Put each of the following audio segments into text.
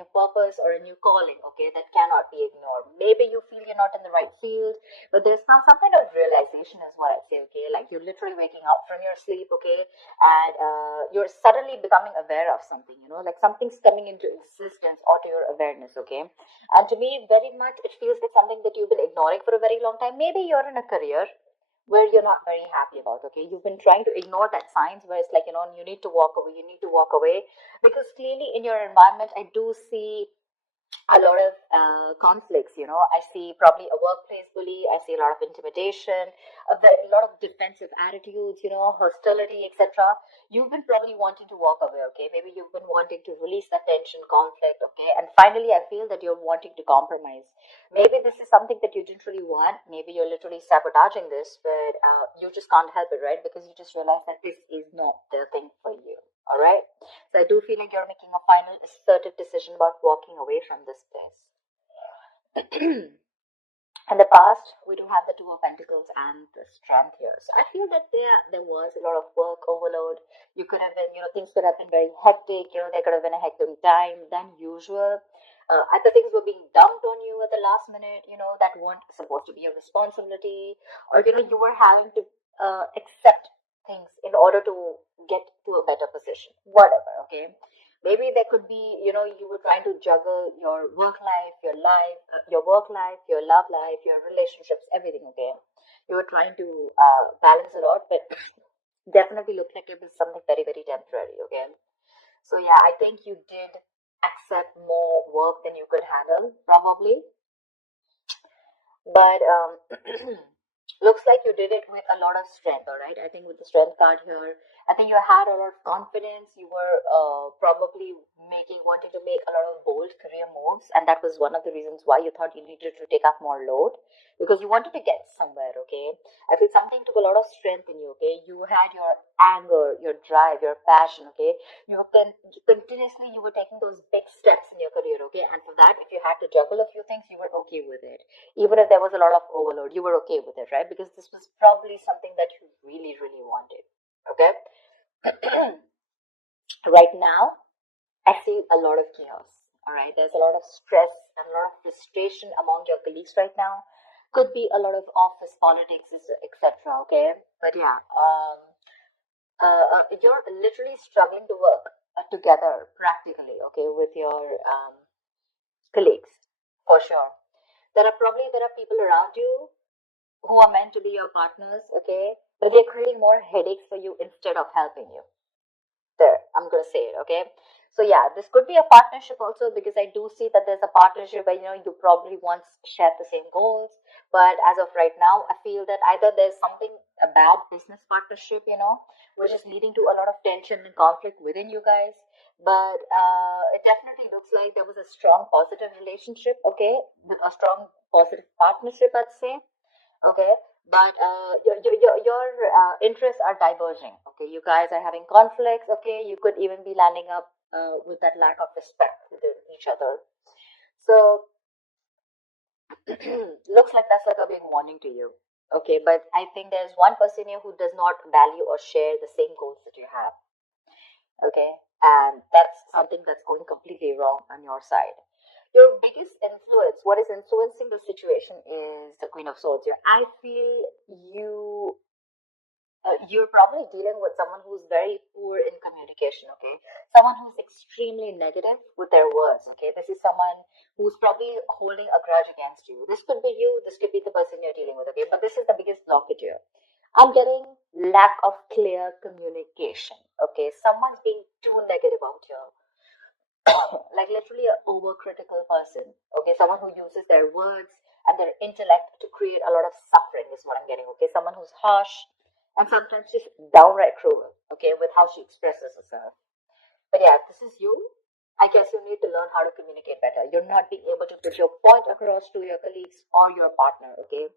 new purpose or a new calling, okay, that cannot be ignored. Maybe you feel you're not in the right field, but there's some kind of realization is what I'd say, okay? Like you're literally waking up from your sleep, okay, and you're suddenly becoming aware of something, like something's coming into existence or to your awareness, okay? And to me, very much, it feels like something that you've been ignoring for a very long time. Maybe you're in a career where you're not very happy about, okay? You've been trying to ignore that signs where it's like, you need to walk away, you need to walk away. Because clearly in your environment, I do see a lot of conflicts. I see probably a workplace bully, I see a lot of intimidation, a lot of defensive attitudes, hostility, etc. You've been probably wanting to walk away, okay? Maybe you've been wanting to release that tension, conflict, okay? And finally, I feel that you're wanting to compromise. Maybe this is something that you didn't really want. Maybe you're literally sabotaging this, but you just can't help it, right? Because you just realize that this is not the thing for you. All right. So I do feel like you're making a final assertive decision about walking away from this place. In the past, we do have the Two of Pentacles and the Strength here. So I feel that there was a lot of work overload. You could have been, things could have been very hectic. There could have been a hectic time than usual. Other things were being dumped on you at the last minute, that weren't supposed to be a responsibility. Or, you were having to accept things in order to get to a better position. Whatever, okay? Maybe there could be, you were trying to juggle your work life, your work life, your love life, your relationships, everything, okay? You were trying to balance a lot, but definitely looked like it was something very, very temporary, okay? So yeah, I think you did accept more work than you could handle, probably. But looks like you did it with a lot of strength, all right? I think with the strength card here, I think you had a lot of confidence. You were probably wanting to make a lot of bold career moves, and that was one of the reasons why you thought you needed to take up more load, because you wanted to get somewhere, okay? I feel something took a lot of strength in you, okay? You had your anger, your drive, your passion, okay? Continuously you were taking those big steps in your career, okay? And for that, if you had to juggle a few things, you were okay with it. Even if there was a lot of overload, you were okay with it, right? Because this was probably something that you really, really wanted, okay? Right now, I see a lot of chaos. All right, there's a lot of stress and a lot of frustration among your colleagues right now. Could be a lot of office politics, etc. Okay, but yeah, you're literally struggling to work together practically. Okay, with your colleagues for sure. There are people around you who are meant to be your partners. Okay, but they're creating more headaches for you instead of helping you. There, I'm gonna say it, okay? So yeah, this could be a partnership also, because I do see that there's a partnership where you probably once shared the same goals, but as of right now, I feel that either there's something, a bad business partnership, which is leading to a lot of tension and conflict within you guys. But it definitely looks like there was a strong positive relationship, okay, a strong positive partnership, I'd say. Okay, but your interests are diverging. Okay, you guys are having conflicts. Okay, you could even be landing up with that lack of respect with each other. So looks like that's like a big warning to you. Okay, but I think there's one person here who does not value or share the same goals that you have. Okay, and that's something that's going completely wrong on your side. Your biggest influence, what is influencing the situation, is the Queen of Swords here. I feel you're probably dealing with someone who's very poor in communication, okay? Someone who's extremely negative with their words, okay? This is someone who's probably holding a grudge against you. This could be you, this could be the person you're dealing with, okay? But this is the biggest blockage here. I'm getting lack of clear communication, okay? Someone's being too negative out here. Like literally an overcritical person, okay? Someone who uses their words and their intellect to create a lot of suffering is what I'm getting, okay? Someone who's harsh and sometimes just downright cruel, okay, with how she expresses herself. But yeah, if this is you, I guess you need to learn how to communicate better. You're not being able to put your point across to your colleagues or your partner, okay?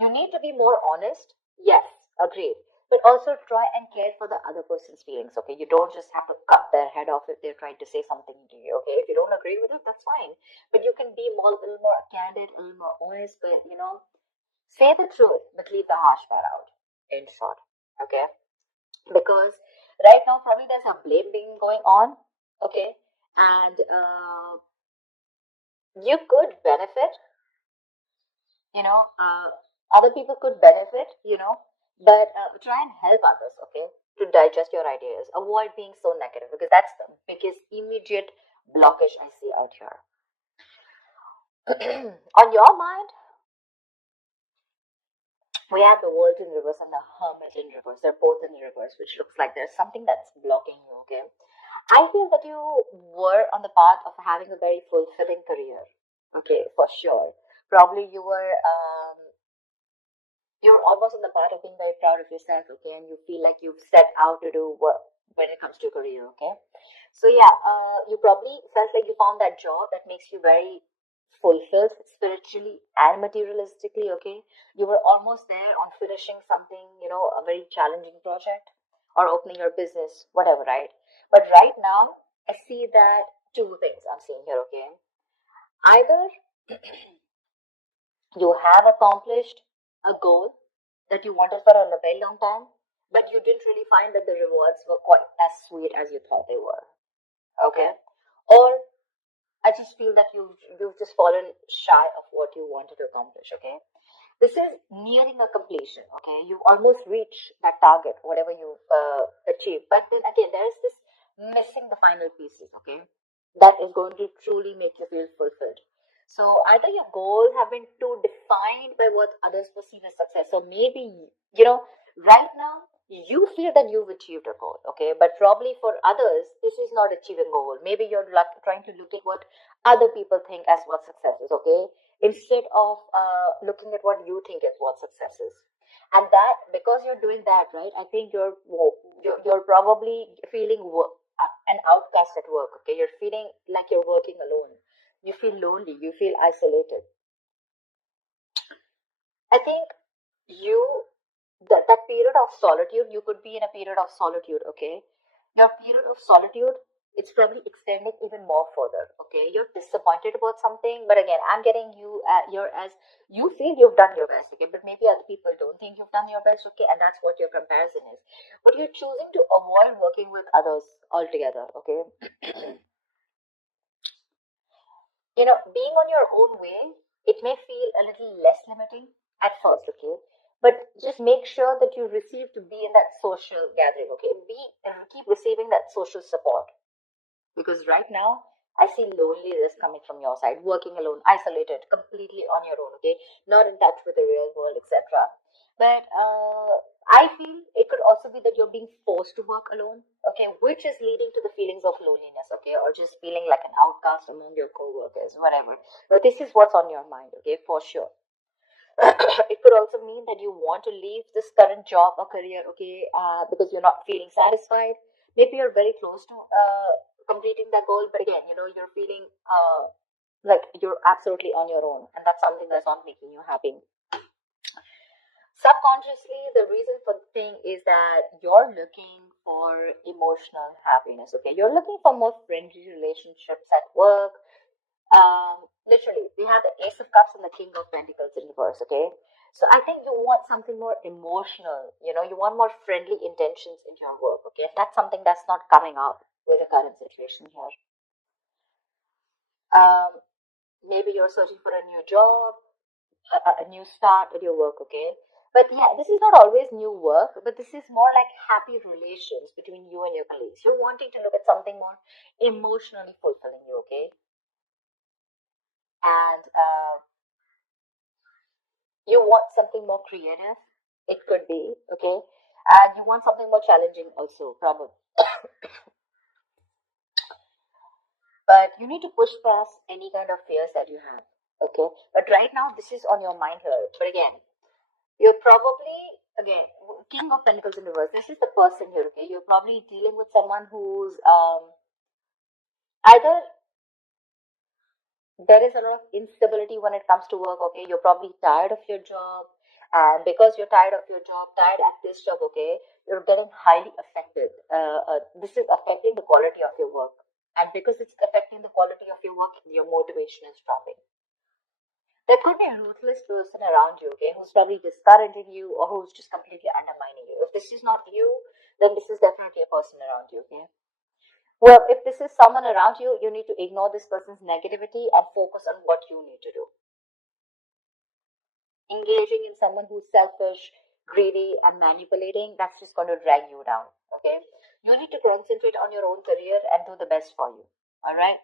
You need to be more honest. Yes, agreed. But also try and care for the other person's feelings, okay? You don't just have to cut their head off if they're trying to say something to you, okay? If you don't agree with it, that's fine. But you can be a little more candid, a little more honest, but say the truth, but leave the harsh part out, in short, okay? Because right now, probably there's a blame being going on, okay? And you could benefit, you know, other people could benefit, but try and help others, okay, to digest your ideas. Avoid being so negative because that's the biggest immediate blockage I see out here. On your mind, we have the world in reverse and the hermit in reverse. They're both in reverse, which looks like there's something that's blocking you, okay? I feel that you were on the path of having a very fulfilling career, okay, for sure. Probably you're almost on the part of being very proud of yourself, okay, and you feel like you've set out to do what when it comes to your career, okay. So yeah, you probably felt like you found that job that makes you very fulfilled spiritually and materialistically, okay. You were almost there on finishing something, a very challenging project or opening your business, whatever, right? But right now, I see that two things I'm seeing here, okay. Either you have accomplished a goal that you wanted for a very long time, but you didn't really find that the rewards were quite as sweet as you thought they were. Okay? Or I just feel that you've just fallen shy of what you wanted to accomplish, okay? This is nearing a completion, okay? You've almost reached that target, whatever you achieve. But then again, there is this missing the final pieces, okay? That is going to truly make you feel fulfilled. So either your goals have been too defined by what others perceive as success, or maybe, right now you feel that you've achieved a goal, okay? But probably for others, this is not achieving a goal. Maybe you're trying to look at what other people think as what success is, okay? Instead of looking at what you think is what success is. And that, because you're doing that, right, I think you're probably feeling an outcast at work, okay? You're feeling like you're working alone. You feel lonely, you feel isolated. I think you that period of solitude, you could be in a period of solitude, okay? Your period of solitude, it's probably extending even more further, okay? You're disappointed about something, but again, I'm getting you here as you feel you've done your best, okay? But maybe other people don't think you've done your best, okay? And that's what your comparison is. But you're choosing to avoid working with others altogether, okay? Being on your own way, it may feel a little less limiting at first, okay? But just make sure that you receive to be in that social gathering, okay? Keep receiving that social support. Because right now, I see loneliness coming from your side, working alone, isolated, completely on your own, okay? Not in touch with the real world, etc. But I feel it could also be that you're being forced to work alone, okay, which is leading to the feelings of loneliness, okay, or just feeling like an outcast among your co-workers, whatever. But this is what's on your mind, okay, for sure. It could also mean that you want to leave this current job or career, okay, because you're not feeling satisfied. Maybe you're very close to completing that goal, but again, you're feeling like you're absolutely on your own, and that's something that's not making you happy. Subconsciously, the reason for the thing is that you're looking for emotional happiness, okay? You're looking for more friendly relationships at work. Literally, we have the Ace of Cups and the King of Pentacles in reverse, okay? So I think you want something more emotional, you want more friendly intentions in your work, okay? That's something that's not coming up with the current situation here. Um, Maybe you're searching for a new job, a new start at your work, okay? But yeah, this is not always new work, but this is more like happy relations between you and your colleagues. You're wanting to look at something more emotionally fulfilling you, okay? And you want something more creative, it could be, okay? And you want something more challenging also, probably. But you need to push past any kind of fears that you have, okay? But right now, this is on your mind here. But again, you're probably, again, King of Pentacles in reverse. This is the person here, okay? You're probably dealing with someone who's either there is a lot of instability when it comes to work, okay? You're probably tired of your job, and because you're tired of your job, tired at this job, okay, you're getting highly affected. This is affecting the quality of your work, and because it's affecting the quality of your work, your motivation is dropping. There could be a ruthless person around you, okay, who's probably discouraging you or who's just completely undermining you. If this is not you, then this is definitely a person around you, okay? Well, if this is someone around you, you need to ignore this person's negativity and focus on what you need to do. Engaging in someone who's selfish, greedy, and manipulating, that's just going to drag you down. Okay? You need to concentrate on your own career and do the best for you. All right?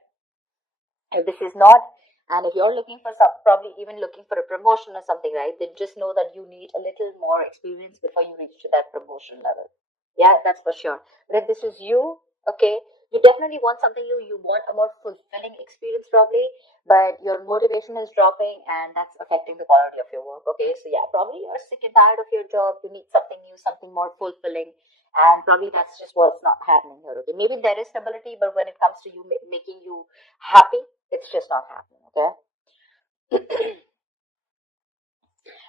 If this is not, and if you're looking for some, probably even looking for a promotion or something, right, then just know that you need a little more experience before you reach to that promotion level. Yeah, that's for sure. But if this is you, okay, you definitely want something new. You want a more fulfilling experience, probably, but your motivation is dropping, and that's affecting the quality of your work. Okay, so yeah, probably you're sick and tired of your job. You need something new, something more fulfilling, and probably that's just what's not happening here. Okay, maybe there is stability, but when it comes to you making you happy, it's just not happening. Okay.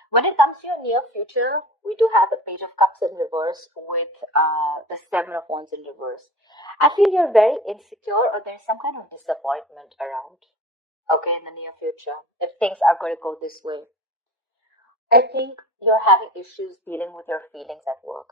When it comes to your near future, we do have the Page of Cups in reverse with the Seven of Wands in reverse. I feel you're very insecure or there's some kind of disappointment around, okay, in the near future, if things are going to go this way. I think you're having issues dealing with your feelings at work.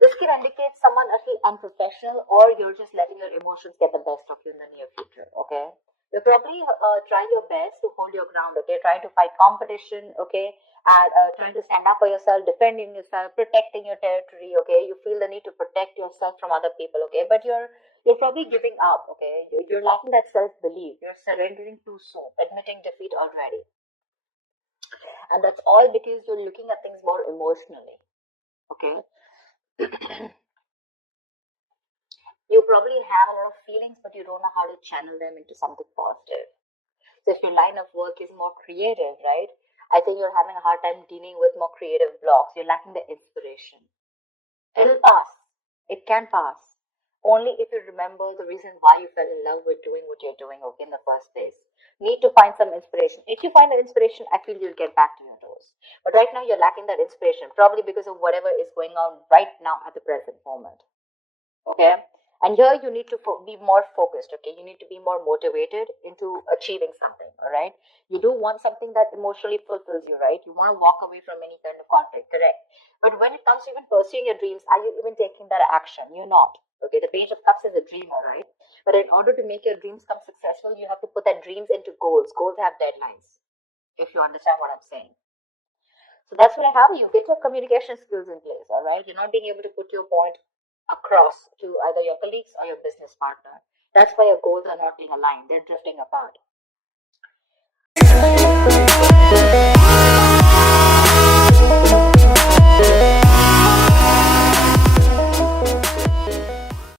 This can indicate someone a little unprofessional, or you're just letting your emotions get the best of you in the near future. Okay, you're probably trying your best to hold your ground. Okay, trying to fight competition. Okay, and trying to stand up for yourself, defending yourself, protecting your territory. Okay, you feel the need to protect yourself from other people. Okay, but you're probably giving up. Okay, you're lacking that self belief. You're surrendering too soon, admitting defeat already, and that's all because you're looking at things more emotionally. Okay. You probably have a lot of feelings, but you don't know how to channel them into something positive. So if your line of work is more creative, right? I think you're having a hard time dealing with more creative blocks. You're lacking the inspiration. It'll pass. It can pass. Only if you remember the reason why you fell in love with doing what you're doing, okay, in the first place. Need to find some inspiration. If you find that inspiration, I feel you'll get back to your toes. But right now, you're lacking that inspiration, probably because of whatever is going on right now at the present moment. Okay, and here you need to be more focused. Okay, you need to be more motivated into achieving something. All right, you do want something that emotionally fulfills you, right? You want to walk away from any kind of conflict, correct? But when it comes to even pursuing your dreams, are you even taking that action? You're not. Okay, the Page of Cups is a dreamer, right? But in order to make your dreams come successful, you have to put that dreams into goals. Goals have deadlines, if you understand what I'm saying. So that's what I have. You get your communication skills in place, all right? You're not being able to put your point across to either your colleagues or your business partner. That's why your goals are not being aligned, they're drifting apart.